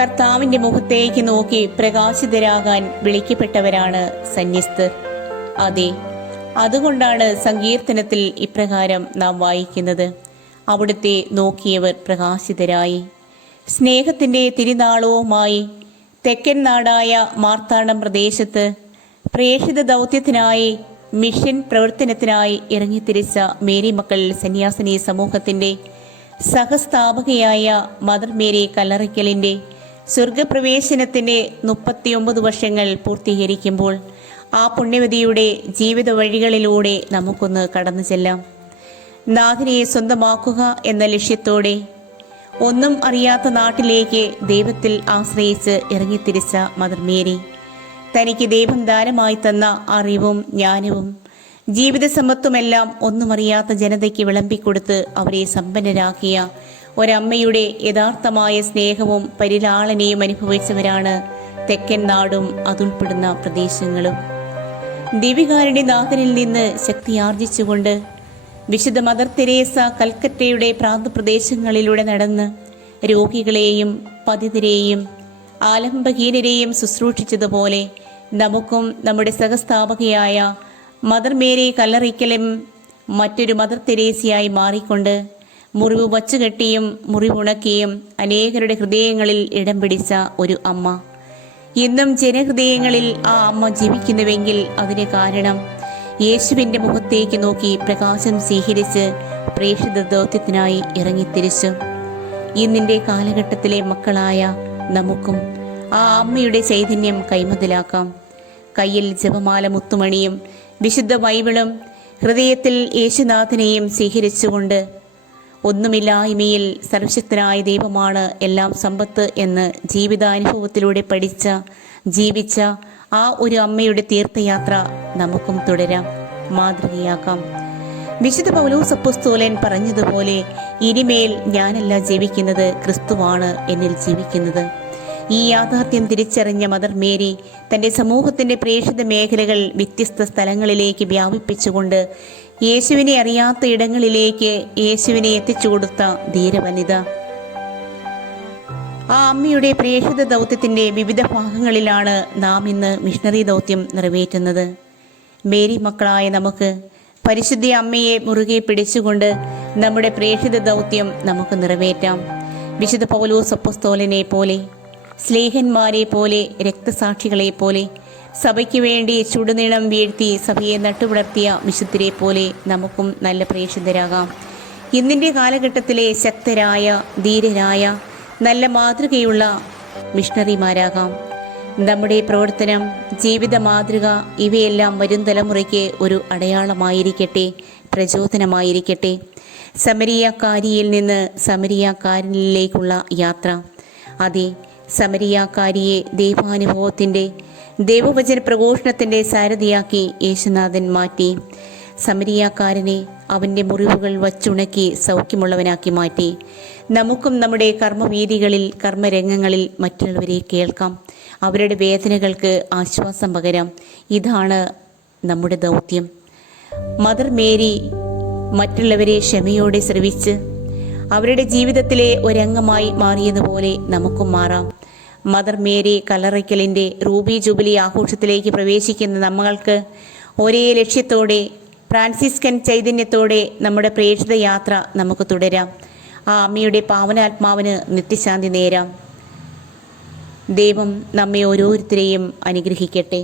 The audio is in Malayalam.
കർത്താവിന്റെ മുഖത്തേക്ക് നോക്കി പ്രകാശിതരാകാൻ വിളിക്കപ്പെട്ടവരാണ് സന്യസ്തർ. അതെ, അതുകൊണ്ടാണ് സങ്കീർത്തനത്തിൽ ഇപ്രകാരം നാം വായിക്കുന്നത്: അവിടുത്തെ നോക്കിയവർ പ്രകാശിതരായി. സ്നേഹത്തിന്റെ തിരുനാളവുമായി തെക്കൻ നാടായ മാർത്താണ്ഡം പ്രദേശത്ത് പ്രേക്ഷിത ദൗത്യത്തിനായി മിഷൻ പ്രവർത്തനത്തിനായി ഇറങ്ങിത്തിരിച്ച മേരി മക്കൾ സന്യാസിനി സമൂഹത്തിന്റെ സഹസ്ഥാപകയായ മദർ മേരി കല്ലറയ്ക്കലിന്റെ സ്വർഗപ്രവേശനത്തിന്റെ 39 വർഷങ്ങൾ പൂർത്തീകരിക്കുമ്പോൾ ആ പുണ്യവതിയുടെ ജീവിത വഴികളിലൂടെ നമുക്കൊന്ന് കടന്നു ചെല്ലാം. നാഥനെ സ്വന്തമാക്കുക എന്ന ലക്ഷ്യത്തോടെ ഒന്നും അറിയാത്ത നാട്ടിലേക്ക് ദൈവത്തിൽ ആശ്രയിച്ച് ഇറങ്ങിത്തിരിച്ച മദർ മേരി തനിക്ക് ദൈവം ദാനമായി തന്ന അറിവും ജ്ഞാനവും ജീവിത സമ്പത്തുമെല്ലാം ഒന്നും അറിയാത്ത ജനതയ്ക്ക് വിളമ്പിക്കൊടുത്ത് അവരെ സമ്പന്നരാക്കിയ ഒരമ്മയുടെ യഥാർത്ഥമായ സ്നേഹവും പരിലാളനയും അനുഭവിച്ചവരാണ് തെക്കൻ നാടും അതുൾപ്പെടുന്ന പ്രദേശങ്ങളും. ദിവികാരുണ്യനാഥനിൽ നിന്ന് ശക്തി ആർജിച്ചുകൊണ്ട് വിശുദ്ധ മദർ തെരേസ കൽക്കറ്റയുടെ പ്രാന്തപ്രദേശങ്ങളിലൂടെ നടന്ന് രോഗികളെയും പതിതരെയും ആലംബഹീനരെയും ശുശ്രൂഷിച്ചതുപോലെ നമുക്കും നമ്മുടെ സഹസ്ഥാപകയായ മദർ മേരി കല്ലറയ്ക്കലും മറ്റൊരു മദർ തെരേസയായി മാറിക്കൊണ്ട് മുറിവ് വച്ചുകെട്ടിയും മുറിവുണക്കിയും അനേകരുടെ ഹൃദയങ്ങളിൽ ഇടം പിടിച്ച ഒരു അമ്മ ഇന്നും ജനഹൃദയങ്ങളിൽ ആ അമ്മ ജീവിക്കുന്നുവെങ്കിൽ അതിന് കാരണം യേശുവിൻ്റെ മുഖത്തേക്ക് നോക്കി പ്രകാശം സ്വീകരിച്ച് പ്രേക്ഷിത ദൗത്യത്തിനായി ഇറങ്ങിത്തിരിച്ചു. ഇന്നിൻ്റെ കാലഘട്ടത്തിലെ മക്കളായ നമുക്കും ആ അമ്മയുടെ ചൈതന്യം കൈമുതലാക്കാം. കയ്യിൽ ജപമാല മുത്തുമണിയും വിശുദ്ധ ബൈബിളും ഹൃദയത്തിൽ യേശുനാഥനെയും സ്വീകരിച്ചുകൊണ്ട് ഒന്നുമില്ലായ്മയിൽ സർവശക്തനായ ദൈവമാണ് എല്ലാം സമ്പത്ത് എന്ന് ജീവിതാനുഭവത്തിലൂടെ ജീവിച്ച ആ ഒരു അമ്മയുടെ തീർത്ഥയാത്ര നമുക്കും തുടരാം, മാതൃകയാക്കാം. വിശുദ്ധ പൗലോസ് അപ്പോസ്തലൻ പറഞ്ഞതുപോലെ, ഇനിമേൽ ഞാനല്ല ജീവിക്കുന്നത്, ക്രിസ്തുവാണ് എന്നിൽ ജീവിക്കുന്നത്. ഈ യാഥാർത്ഥ്യം തിരിച്ചറിഞ്ഞ മദർ മേരി തൻ്റെ സമൂഹത്തിൻ്റെ പ്രേക്ഷിത മേഖലകൾ വ്യത്യസ്ത സ്ഥലങ്ങളിലേക്ക് വ്യാപിപ്പിച്ചുകൊണ്ട് യേശുവിനെ അറിയാത്ത ഇടങ്ങളിലേക്ക് യേശുവിനെ എത്തിച്ചു കൊടുത്ത ധീരവനിത. ആ അമ്മയുടെ പ്രേക്ഷിത ദൗത്യത്തിൻ്റെ വിവിധ ഭാഗങ്ങളിലാണ് നാം ഇന്ന് മിഷണറി ദൗത്യം നിറവേറ്റുന്നത്. മേരി മക്കളായ നമുക്ക് പരിശുദ്ധ അമ്മയെ മുറുകെ പിടിച്ചുകൊണ്ട് നമ്മുടെ പ്രേക്ഷിത ദൗത്യം നമുക്ക് നിറവേറ്റാം. വിശുദ്ധ പൗലോസ് അപ്പോസ്തലനെ പോലെ, സ്ലേഹന്മാരെ പോലെ, രക്തസാക്ഷികളെ പോലെ, സഭയ്ക്ക് വേണ്ടി ചുടുനീളം വീഴ്ത്തി സഭയെ നട്ടുപുലർത്തിയ വിശുദ്ധരെ പോലെ നമുക്കും നല്ല പ്രേക്ഷിതരാകാം. ഇന്നിൻ്റെ കാലഘട്ടത്തിലെ ശക്തരായ, ധീരരായ, നല്ല മാതൃകയുള്ള മിഷണറിമാരാകാം. നമ്മുടെ പ്രവർത്തനം, ജീവിത മാതൃക ഇവയെല്ലാം വരും തലമുറയ്ക്ക് ഒരു അടയാളമായിരിക്കട്ടെ, പ്രചോദനമായിരിക്കട്ടെ. സമരിയാക്കാരിയിൽ നിന്ന് സമരിയാക്കാരനിലേക്കുള്ള യാത്ര. അതെ, സമരിയാക്കാരിയെ ദൈവാനുഭവത്തിൻ്റെ, ദൈവവചന പ്രഘോഷണത്തിൻ്റെ സാരഥിയാക്കി യേശുനാഥൻ മാറ്റി. സമരിയാക്കാരനെ അവൻ്റെ മുറിവുകൾ വച്ചുണക്കി സൗഖ്യമുള്ളവനാക്കി മാറ്റി. നമുക്കും നമ്മുടെ കർമ്മവീതികളിൽ, കർമ്മരംഗങ്ങളിൽ മറ്റുള്ളവരെ കേൾക്കാം, അവരുടെ വേദനകൾക്ക് ആശ്വാസം പകരാം. ഇതാണ് നമ്മുടെ ദൗത്യം. മദർ മേരി മറ്റുള്ളവരെ ക്ഷമയോടെ ശ്രവിച്ച് അവരുടെ ജീവിതത്തിലെ ഒരംഗമായി മാറിയതുപോലെ നമുക്കും മാറാം. മദർ മേരി കല്ലറയ്ക്കലിൻ്റെ റൂബി ജൂബിലി ആഘോഷത്തിലേക്ക് പ്രവേശിക്കുന്ന നമ്മൾക്ക് ഒരേ ലക്ഷ്യത്തോടെ, ഫ്രാൻസിസ്കൻ ചൈതന്യത്തോടെ നമ്മുടെ പ്രേക്ഷിത യാത്ര നമുക്ക് തുടരാം. ആ അമ്മയുടെ പാവനാത്മാവിന് നിത്യശാന്തി നേരാം. ദൈവം നമ്മെ ഓരോരുത്തരെയും അനുഗ്രഹിക്കട്ടെ.